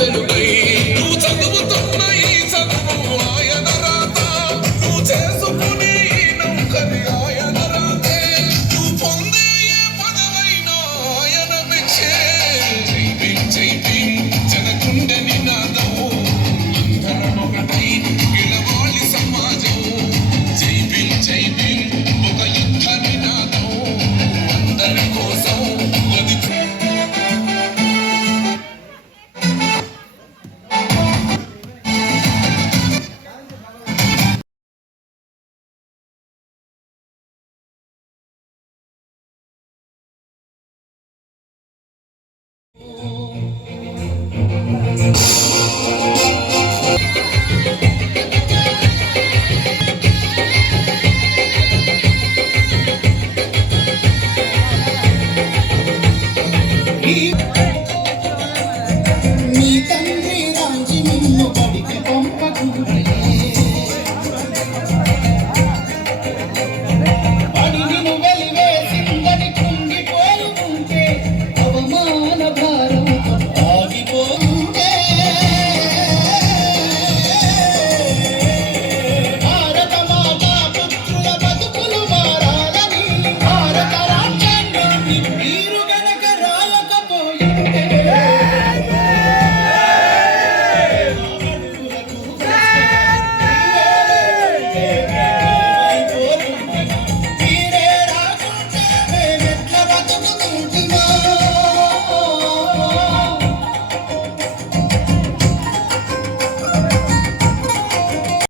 Hallelujah. nobody can own